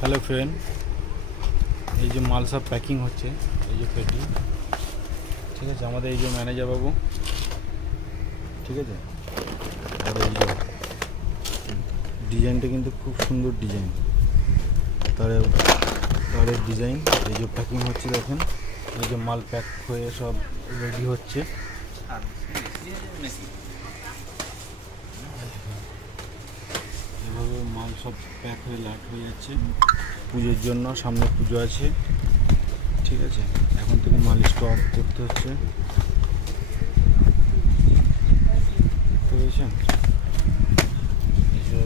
Hello friend, এই যে মাল সব প্যাকিং হচ্ছে, এই যে পেটি, ঠিক আছে। আমাদের এই যে ম্যানেজার বাবু, ঠিক আছে। আর এই যে ডিজাইনটা কিন্তু খুব সুন্দর ডিজাইন, তারের ডিজাইন। এই যে প্যাকিং হচ্ছে, দেখেন এই যে মাল প্যাক হয়ে সব রেডি হচ্ছে। এভাবে মাল সব প্যাক হয়ে লাট হয়ে যাচ্ছে পুজোর জন্য। সামনে পুজো আছে, ঠিক আছে। এখন থেকে মাল স্টক করতে হচ্ছে, বুঝতে পেরেছেন। এই যে